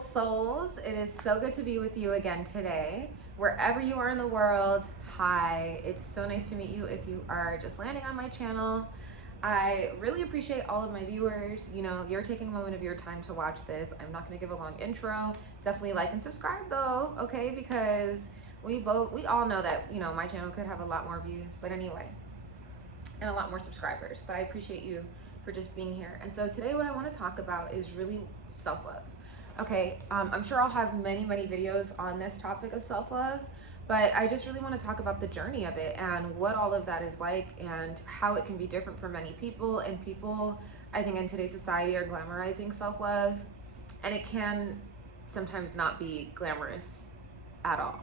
souls. It is so good to be with you again today. Wherever you are in the world, hi. It's so nice to meet you if you are just landing on my channel. I really appreciate all of my viewers. You know, you're taking a moment of your time to watch this. I'm not going to give a long intro. Definitely like and subscribe though, okay? Because we all know that, you know, my channel could have a lot more views, but anyway, and a lot more subscribers. But I appreciate you for just being here. And so today what I want to talk about is really self-love. Okay, I'm sure I'll have many videos on this topic of self-love, but I just really want to talk about the journey of it and what all of that is like and how it can be different for many people. And people, I think in today's society, are glamorizing self-love, and it can sometimes not be glamorous at all.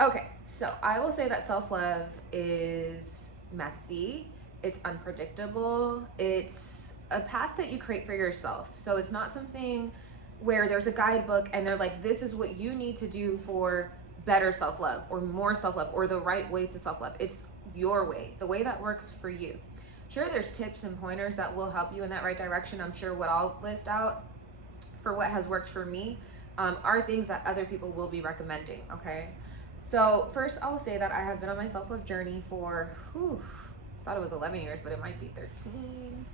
Okay, so I will say that self-love is messy, it's unpredictable, it's a path that you create for yourself. So it's not something where there's a guidebook and they're like, this is what you need to do for better self-love or more self-love or the right way to self-love. It's your way, the way that works for you. Sure, there's tips and pointers that will help you in that right direction. I'm sure what I'll list out for what has worked for me are things that other people will be recommending, okay? So first I will say that I have been on my self-love journey for, thought it was 11 years, but it might be 13.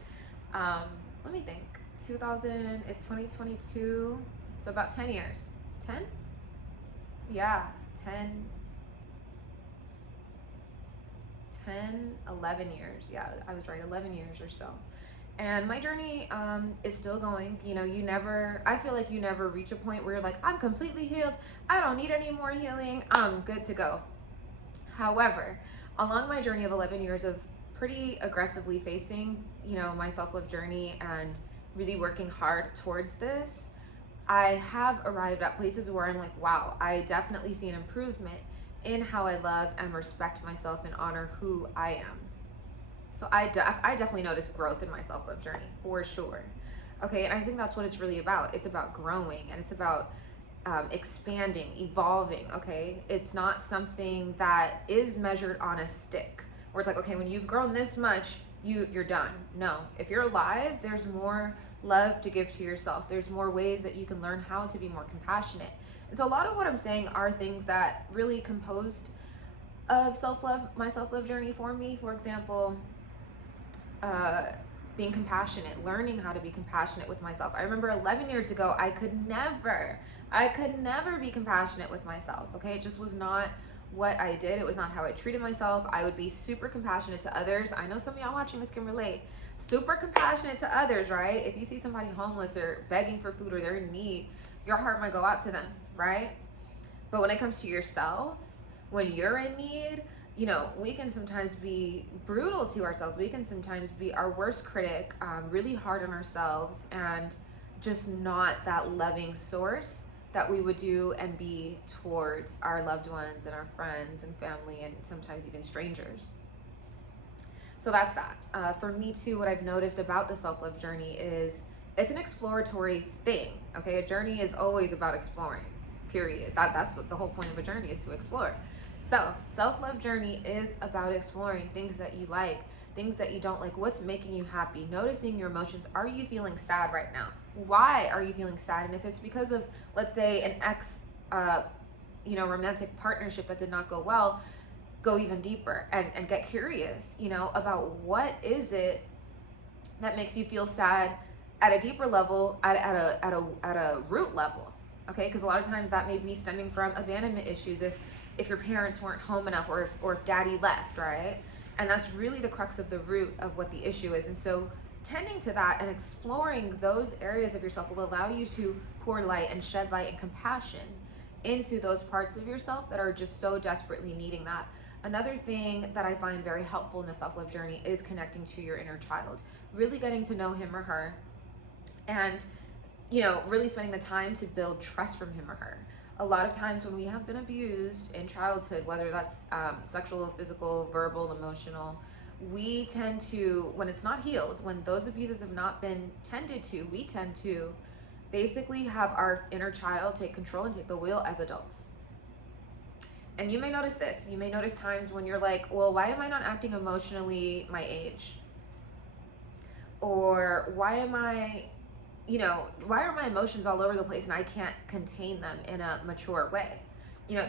Let me think. 2000 is 2022, so about 10 years. 10? Yeah, 11 years. Yeah, I was right, 11 years or so. And my journey is still going. You know, I feel like you never reach a point where you're like, I'm completely healed, I don't need any more healing, I'm good to go. However, along my journey of 11 years of pretty aggressively facing, you know, my self-love journey and really working hard towards this, I have arrived at places where I'm like, wow, I definitely see an improvement in how I love and respect myself and honor who I am. So I definitely noticed growth in my self-love journey, for sure. Okay, and I think that's what it's really about. It's about growing, and it's about expanding, evolving, okay? It's not something that is measured on a stick, where it's like, okay, when you've grown this much, you're done. No, if you're alive, there's more love to give to yourself. There's more ways that you can learn how to be more compassionate. And so a lot of what I'm saying are things that really composed of self-love, my self-love journey for me. For example, being compassionate, learning how to be compassionate with myself. I remember 11 years ago, I could never be compassionate with myself, okay? It just was not what I did. It was not how I treated myself. I would be super compassionate to others. I know some of y'all watching this can relate. Super compassionate to others, right? If you see somebody homeless or begging for food or they're in need, your heart might go out to them, right? But when it comes to yourself, when you're in need, you know, we can sometimes be brutal to ourselves. We can sometimes be our worst critic, really hard on ourselves, and just not that loving source that we would do and be towards our loved ones and our friends and family and sometimes even strangers. So that's that. For me too, what I've noticed about the self-love journey is it's an exploratory thing, okay? A journey is always about exploring, period. That's what the whole point of a journey is, to explore. So self-love journey is about exploring things that you like, things that you don't like, what's making you happy, noticing your emotions. Are you feeling sad right now? Why are you feeling sad? And if it's because of, let's say, an ex, you know, romantic partnership that did not go well, go even deeper and get curious, you know, about what is it that makes you feel sad at a deeper level, at a root level, okay? Because a lot of times that may be stemming from abandonment issues, if your parents weren't home enough, or if daddy left, right? And that's really the crux of the root of what the issue is. And so tending to that and exploring those areas of yourself will allow you to pour light and shed light and compassion into those parts of yourself that are just so desperately needing that. Another thing that I find very helpful in the self-love journey is connecting to your inner child, really getting to know him or her, and, you know, really spending the time to build trust from him or her. A lot of times when we have been abused in childhood, whether that's sexual, physical, verbal, emotional, we tend to, when it's not healed, when those abuses have not been tended to, we tend to basically have our inner child take control and take the wheel as adults. And you may notice this. You may notice times when you're like, well, why am I not acting emotionally my age? Or why am I why are my emotions all over the place and I can't contain them in a mature way?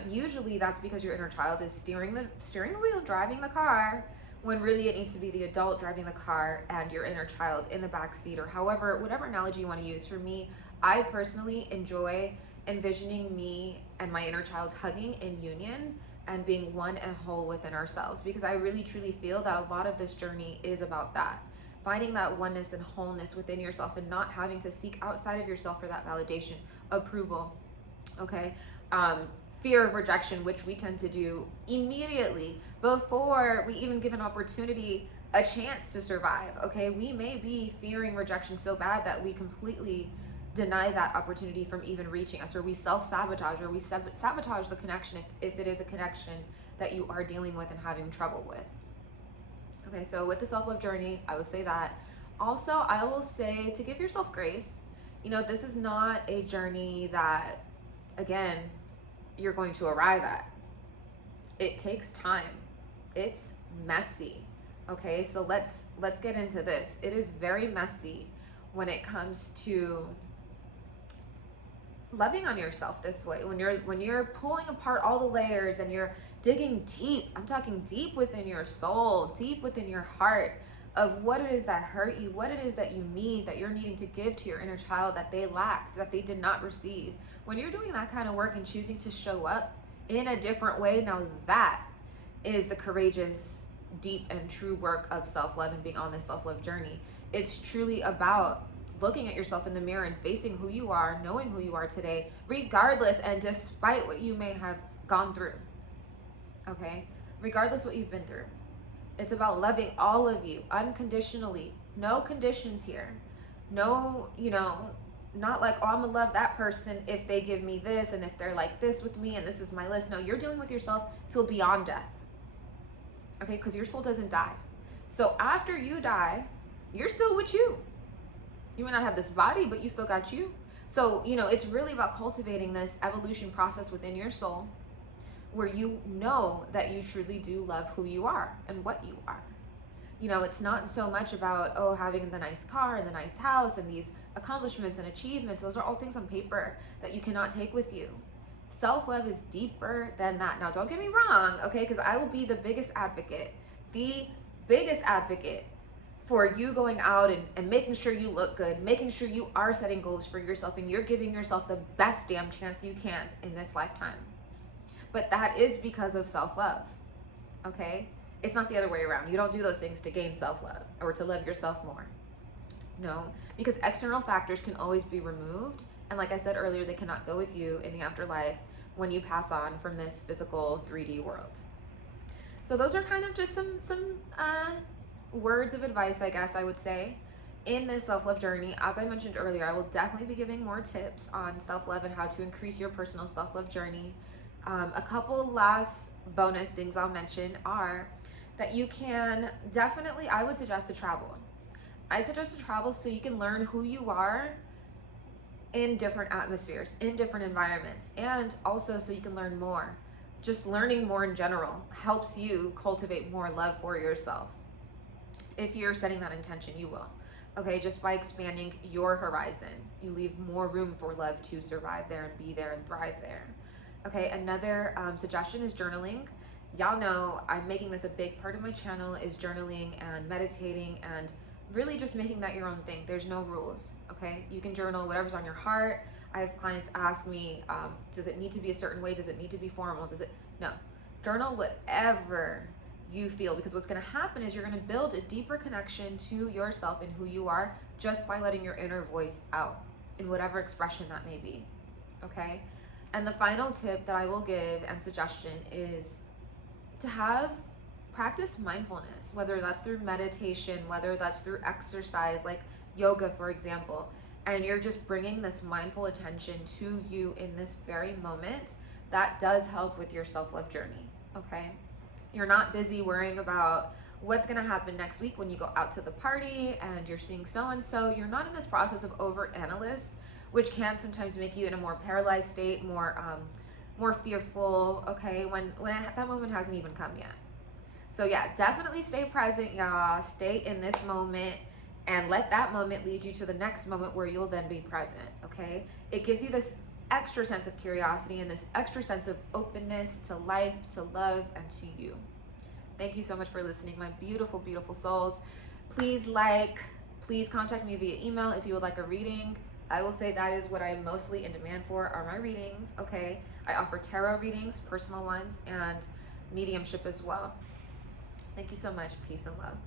Usually that's because your inner child is steering the wheel, driving the car, when really it needs to be the adult driving the car and your inner child in the back seat, or however, whatever analogy you want to use. For me, I personally enjoy envisioning me and my inner child hugging in union and being one and whole within ourselves, because I really truly feel that a lot of this journey is about that. Finding that oneness and wholeness within yourself and not having to seek outside of yourself for that validation, approval, okay? Fear of rejection, which we tend to do immediately before we even give an opportunity a chance to survive, okay? We may be fearing rejection so bad that we completely deny that opportunity from even reaching us, or we self-sabotage, or we sabotage the connection if it is a connection that you are dealing with and having trouble with. Okay, so with the self-love journey, I would say that. Also, I will say to give yourself grace. This is not a journey that, again, you're going to arrive at. It takes time. It's messy. Okay, so let's get into this. It is very messy when it comes to loving on yourself this way. When you're pulling apart all the layers and you're digging deep, I'm talking deep within your soul, deep within your heart, of what it is that hurt you, what it is that you need, that you're needing to give to your inner child that they lacked, that they did not receive. When you're doing that kind of work and choosing to show up in a different way, now that is the courageous, deep and true work of self-love and being on this self-love journey. It's truly about looking at yourself in the mirror and facing who you are, knowing who you are today, regardless and despite what you may have gone through. Okay? Regardless what you've been through. It's about loving all of you unconditionally. No conditions here. No, not like, oh, I'm gonna love that person if they give me this and if they're like this with me and this is my list. No, you're dealing with yourself till beyond death. Okay? Because your soul doesn't die. So after you die, you're still with you. You may not have this body, but you still got you. So, it's really about cultivating this evolution process within your soul, where you know that you truly do love who you are and what you are. It's not so much about, having the nice car and the nice house and these accomplishments and achievements. Those are all things on paper that you cannot take with you. Self-love is deeper than that. Now, don't get me wrong, okay? Because I will be the biggest advocate for you going out and making sure you look good, making sure you are setting goals for yourself and you're giving yourself the best damn chance you can in this lifetime. But that is because of self-love, okay? It's not the other way around. You don't do those things to gain self-love or to love yourself more. No, because external factors can always be removed. And like I said earlier, they cannot go with you in the afterlife when you pass on from this physical 3D world. So those are kind of just some words of advice, I guess I would say, in this self-love journey. As I mentioned earlier, I will definitely be giving more tips on self-love and how to increase your personal self-love journey. A couple last bonus things I'll mention are that you can definitely, I would suggest to travel. I suggest to travel so you can learn who you are in different atmospheres, in different environments, and also so you can learn more. Just learning more in general helps you cultivate more love for yourself. If you're setting that intention, you will. Okay, just by expanding your horizon, you leave more room for love to survive there and be there and thrive there. Okay, another suggestion is journaling. Y'all know I'm making this a big part of my channel, is journaling and meditating and really just making that your own thing. There's no rules, okay? You can journal whatever's on your heart. I have clients ask me, does it need to be a certain way? Does it need to be formal? No. Journal whatever you feel, because what's gonna happen is you're gonna build a deeper connection to yourself and who you are just by letting your inner voice out in whatever expression that may be, okay? And the final tip that I will give and suggestion is to practice mindfulness, whether that's through meditation, whether that's through exercise, like yoga, for example, and you're just bringing this mindful attention to you in this very moment. That does help with your self-love journey, okay? You're not busy worrying about what's gonna happen next week when you go out to the party and you're seeing so-and-so. You're not in this process of over-analysis, which can sometimes make you in a more paralyzed state, more fearful, okay, when that moment hasn't even come yet. So yeah, definitely stay present, y'all. Stay in this moment and let that moment lead you to the next moment where you'll then be present, okay? It gives you this extra sense of curiosity and this extra sense of openness to life, to love, and to you. Thank you so much for listening, my beautiful, beautiful souls. Please contact me via email if you would like a reading. I will say that is what I am mostly in demand for, are my readings, okay? I offer tarot readings, personal ones, and mediumship as well. Thank you so much. Peace and love.